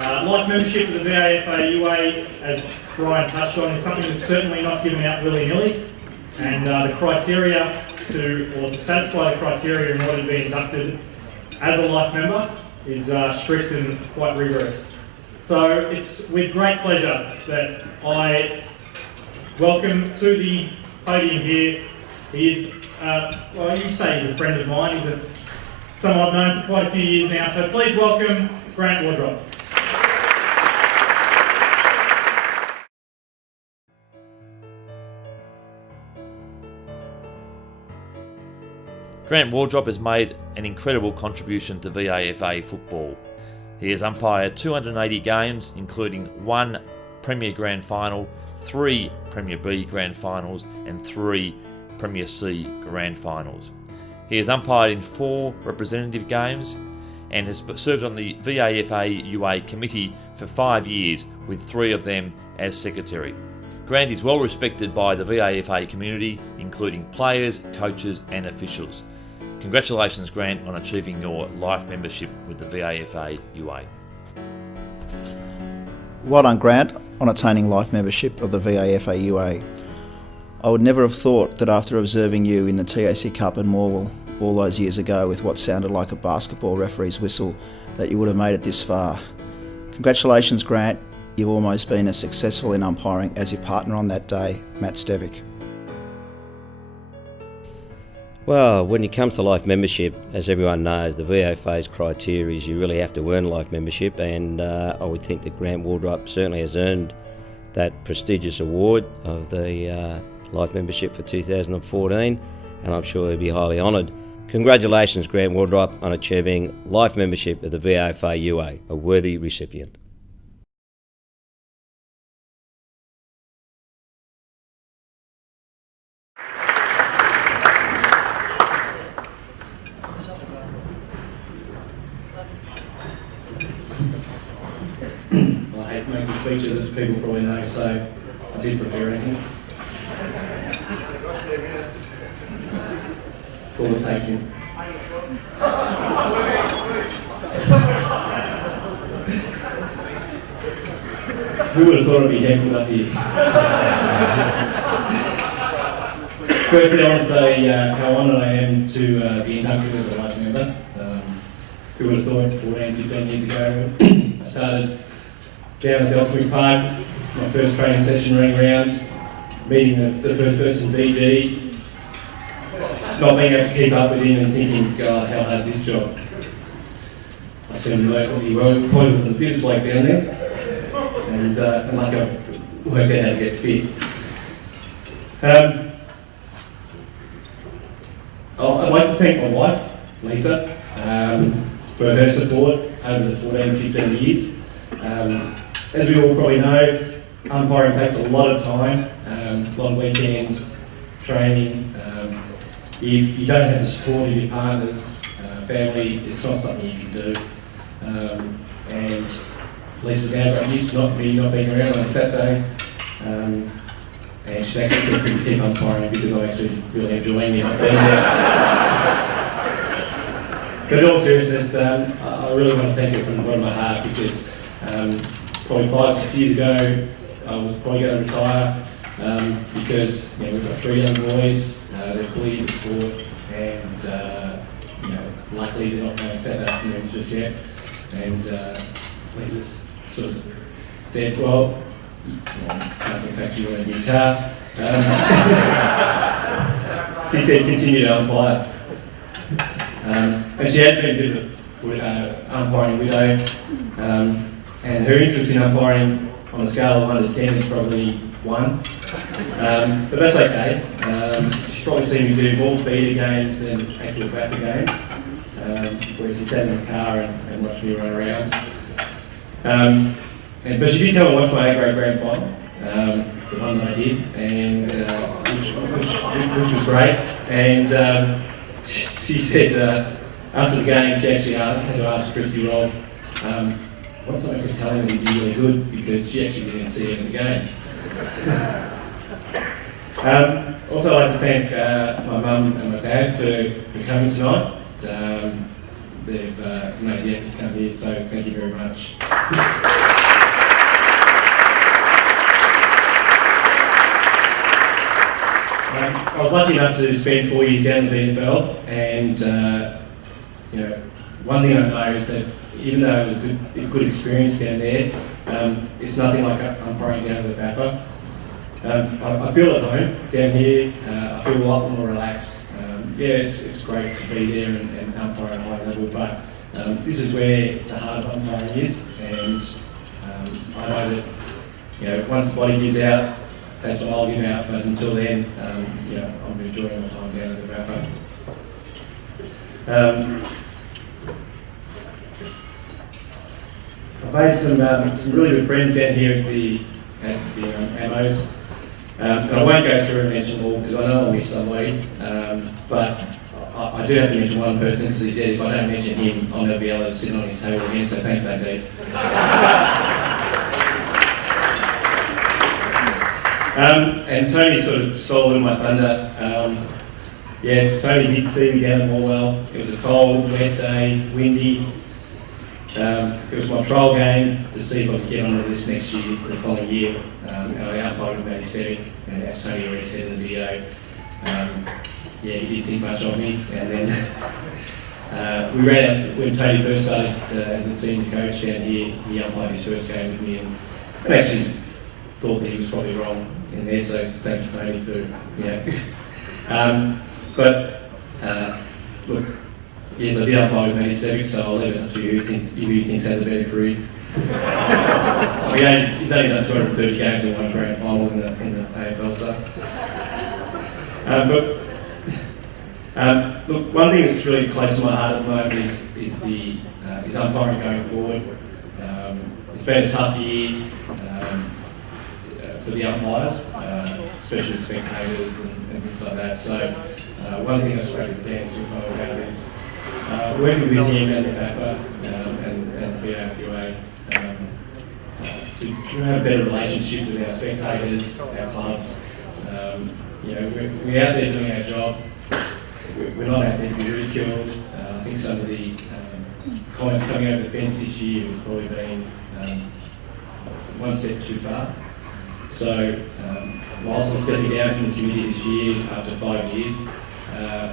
Life membership of the VAFAUA, as Brian touched on, is something that's certainly not given out willy-nilly, and the criteria to satisfy the criteria in order to be inducted as a life member is strict and quite rigorous. So it's with great pleasure that I welcome to the podium here. He is, well, you can say he's a friend of mine. He's someone I've known for quite a few years now. So please welcome Grant Wardrop. Grant Wardrop has made an incredible contribution to VAFA football. He has umpired 280 games, including 1 Premier Grand Final, 3 Premier B Grand Finals and 3 Premier C Grand Finals. He has umpired in 4 representative games and has served on the VAFAUA committee for 5 years, with 3 of them as secretary. Grant is well respected by the VAFA community, including players, coaches and officials. Congratulations, Grant, on achieving your life membership with the VAFAUA. Well done, Grant, on attaining life membership of the VAFAUA. I would never have thought that after observing you in the TAC Cup in Morwell all those years ago with what sounded like a basketball referee's whistle, that you would have made it this far. Congratulations, Grant. You've almost been as successful in umpiring as your partner on that day, Matt Stevick. Well, when it comes to life membership, as everyone knows, the VAFA's criteria is you really have to earn life membership, and I would think that Grant Wardrop certainly has earned that prestigious award of the life membership for 2014, and I'm sure he'll be highly honoured. Congratulations, Grant Wardrop, on achieving life membership of the VAFAUA, a worthy recipient. I hate making speeches, as people probably know, so I did prepare anything. It's all it takes. Who would have thought I'd be heckled up here? Firstly, I want to say how honoured I am to be inducted as a life member. Who would have thought 14, 15 years ago I started down at Deltwig Park, my first training session running around, meeting the first person VG, not being able to keep up with him and thinking, God, how hard is this job? I soon learned that he was the fittest bloke down there, and like I worked out how to get fit. I'd like to thank my wife, Lisa, for her support over the 14, 15 years. As we all probably know, umpiring takes a lot of time, a lot of weekends, training. If you don't have the support of your partners, family, it's not something you can do. And Lisa's now got used to not being around on a Saturday, and she's actually said we can keep umpiring because I'm actually really enjoying it not being there. But in all seriousness, I really want to thank her from the bottom of my heart, because probably 5-6 years ago I was probably going to retire, because we've got 3 young boys, they're fully into sport, and luckily they're not playing Saturday afternoons just yet. And Lisa's sort of said, well, in fact you want a new car. She said continue to umpire. And she had been a bit of an umpiring widow, and her interest in umpiring on a scale of 1 to 10 is probably 1. But that's okay. She's probably seen me do more feeder games than actual VAFA games, where she sat in the car and watched me run around. But she did come and watch my A-grade grand final, the one that I did, and which was great. And she said after the game, she actually had to ask Christy Robb, what's something for telling that he did really good, because she actually didn't see it in the game. Also, I'd like to thank my mum and my dad for coming tonight. they've made the effort to come here, so thank you very much. I was lucky enough to spend 4 years down in the VFL, and one thing I know is that even though it was a good experience down there, it's nothing like umpiring down at the VAFA. I feel at home down here. I feel a lot more relaxed. It's great to be there and umpire at a high level, but this is where the heart of umpiring is, and I know that once the body gives out, that's what I'll give out, but until then, I'm enjoying my time down at the VAFA. I've made some really good friends down here at the Ammos. And I won't go through and mention all because I know I'll miss somebody, but I do have to mention one person because he said if I don't mention him, I'll never be able to sit on his table again, so thanks, AD. And Tony sort of stole in my thunder. Tony did see me down at Morwell. It was a cold, wet day, windy. It was my trial game to see if I could get on the list next year, the following year. And I outfired with anaesthetic, and as Tony already said in the video, he didn't think much of me. And then we ran out when Tony first started as a senior coach down here. He umpired his first game with me, and actually thought that he was probably wrong in there. So thanks, Tony, for look. Yes, I did umpire with anaesthetic, so I'll leave it up to you who thinks has a better career. He's only done 230 games and won a grand final in the AFL, so. Look, one thing that's really close to my heart at the moment is umpiring going forward. It's been a tough year for the umpires, especially spectators and things like that. So one thing I spoke to Dan Sufo about is working with him and the VAFA and VAFAUA to have a better relationship with our spectators, our clubs. We're out there doing our job. We're not out there to be ridiculed. I think some of the comments coming over the fence this year has probably been one step too far. So whilst I'm stepping down from the committee this year after 5 years,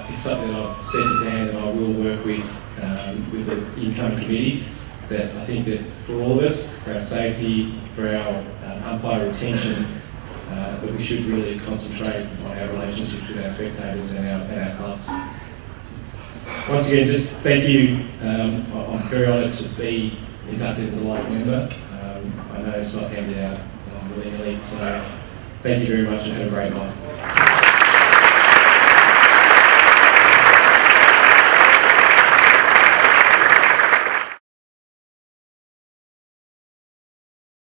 it's something that I've said to Dan that I will work with the incoming committee, that I think that for all of us, for our safety, for our umpire retention, that we should really concentrate on our relationships with our spectators and our clubs. Once again, just thank you. I'm very honoured to be inducted as a life member. I know it's not handed out willy-nilly, so thank you very much and have a great night.